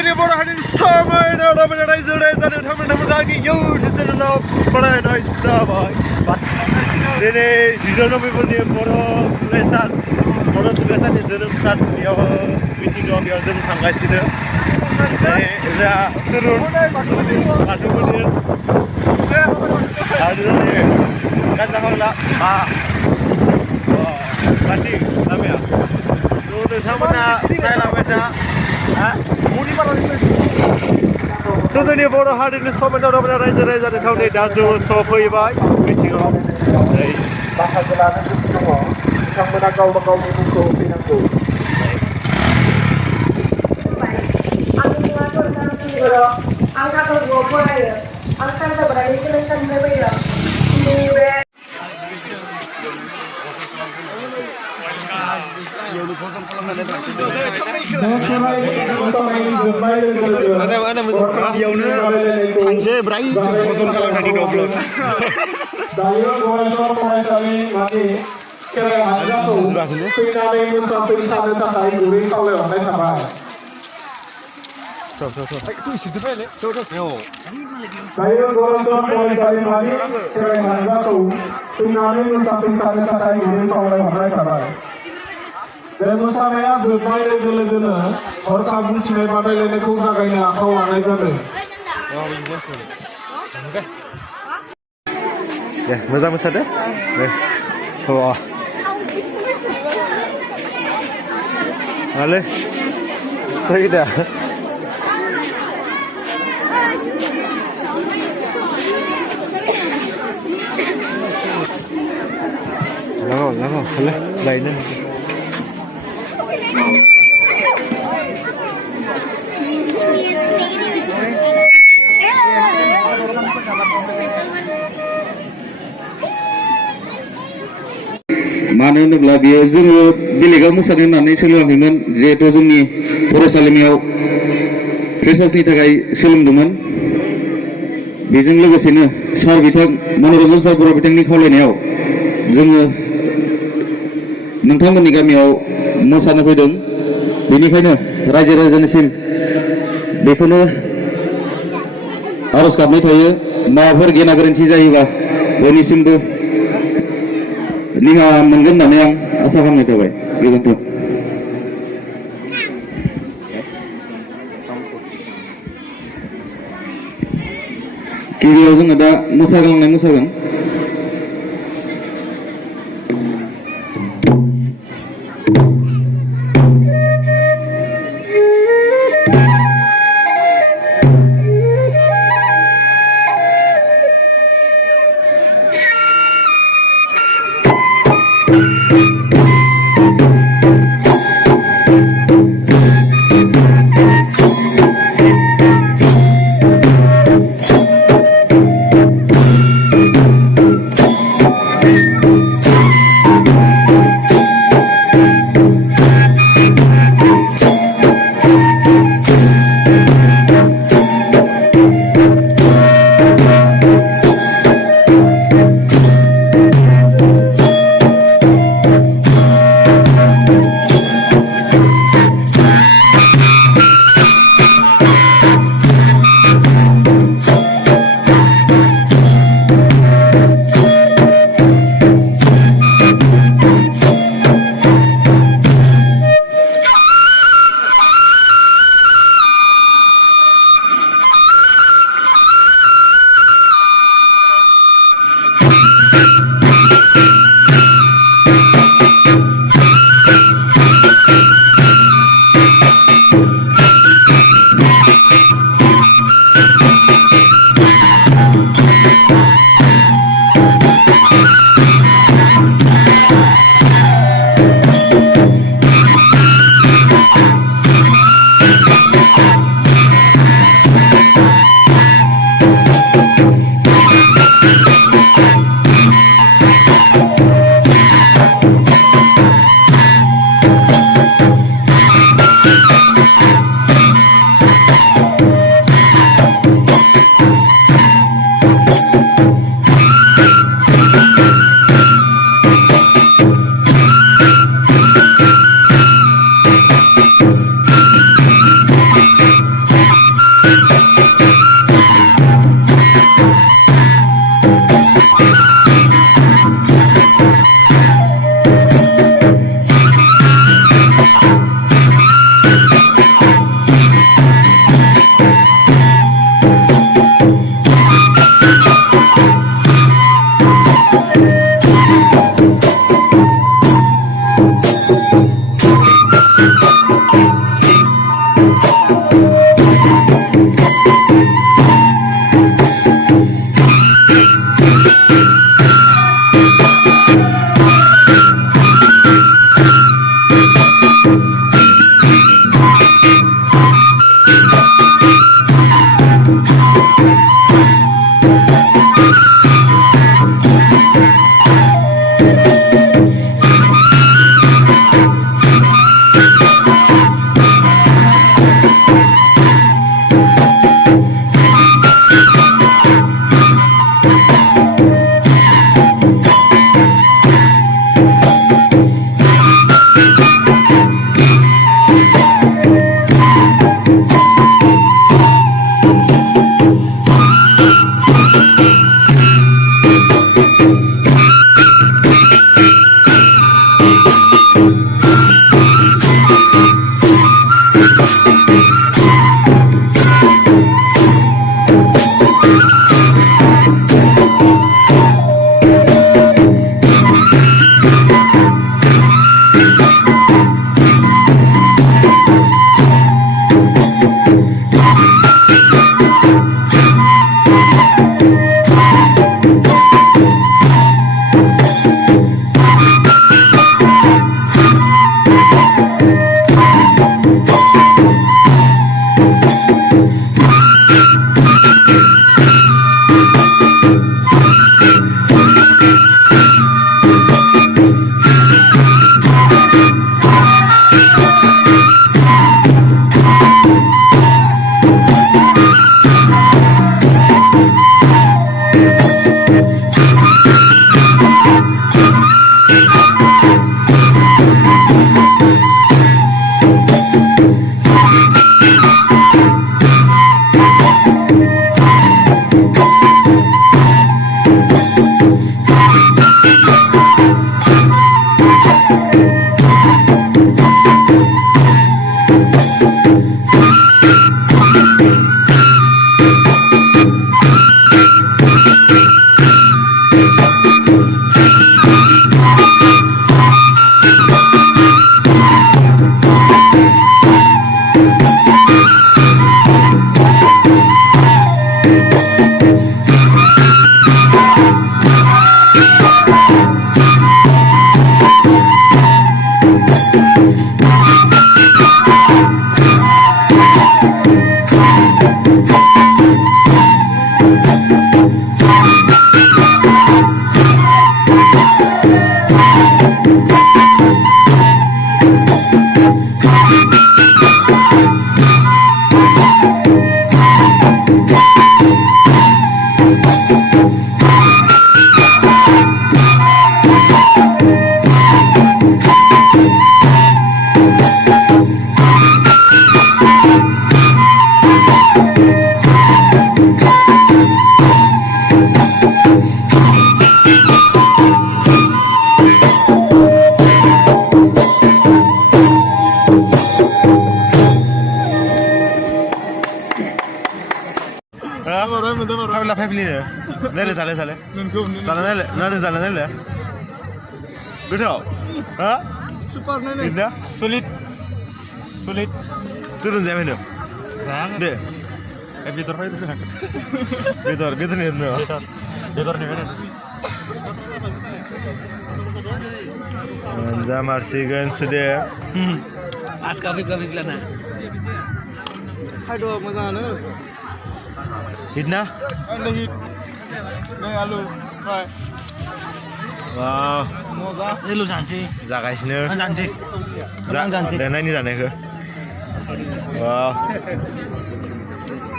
Suddenly, what I did summer, no, no, but I said that it happened to me. You should say no, but I know it's summer. But then, you don't know people near Poro, Lesan, Poro to Lesan is the room start to your meeting of your little Sangai City. Yeah, the room, I don't know. Katakanlah, tadi, apa ya? Itu sama na, saya lawetnya, mudi malah itu. Sudahnya baru hari ini sama na orang raja di tahun ini dah sopai baik, bincang. Bahasa lain itu semua, yang menakau buku pinangku. Aku mengatur tentang itu, angka berapa ya? Angka berapa ini selesai berapa ya? Angse berai foto kalau nanti double. Dayo Goresor Koresali mati kira aja tuh. Pinane sampai sampai tak gurih kalau oleh apa. Itu isi tu pele. Dayo Goresor Koresali mati kira aja tuh. Pinane sampai tak gurih kalau oleh apa. Dan mosamaya जोबबाय logo लोगोनो हरखाब बुंथिनाय बादायलायनायखौ जागायनो आखायाव लानाय जादों। Ya, mozaik mosadı. Wah. Ale. Tidak. Lalu, ale, lainnya. मानो होनोब्ला बेयो जोङो बेलेगाव मोसानो होननानै सोलोङाखैमोन जिहेतु जोंनि फरायसालिमायाव फ्रेसार्सनि थाखाय सोलोंदोंमोन बेजों लोगोसेनो सार बिथां मनरन्जन सार बर' बिथांनि खावलायनायाव जोङो नोंथांमोननि गामियाव मोसानो फैदों बेनिखायनो रायजो राजानिसिम बेखौनो आरज गाबनाय थायो माबाफोर गेना गोरोन्थि जायोबा बयनिसिमबो निहा मोनगोन होननानै आं आसा खालामनाय थाबाय गोजोन्थों गिबियाव जोङो दा मोसागोन Habla family ne? Nele sale sale. Sale nele. Nele sale nele. Betul? Ha? Super nene. Indah? Sulit. Sulit. Turun jam ini. Jangan. Deh. Editor apa itu? Betul ni itu. Editor ni mana? Jam arsigan sudah. आज कभी कभी Lana Hai dua mana? Hidna? Anda hit. Nih alu. Hai. Wow. Moza. ये low जान्छे जागासिनो. जान्छे जानायनि जानायखौ. Wow.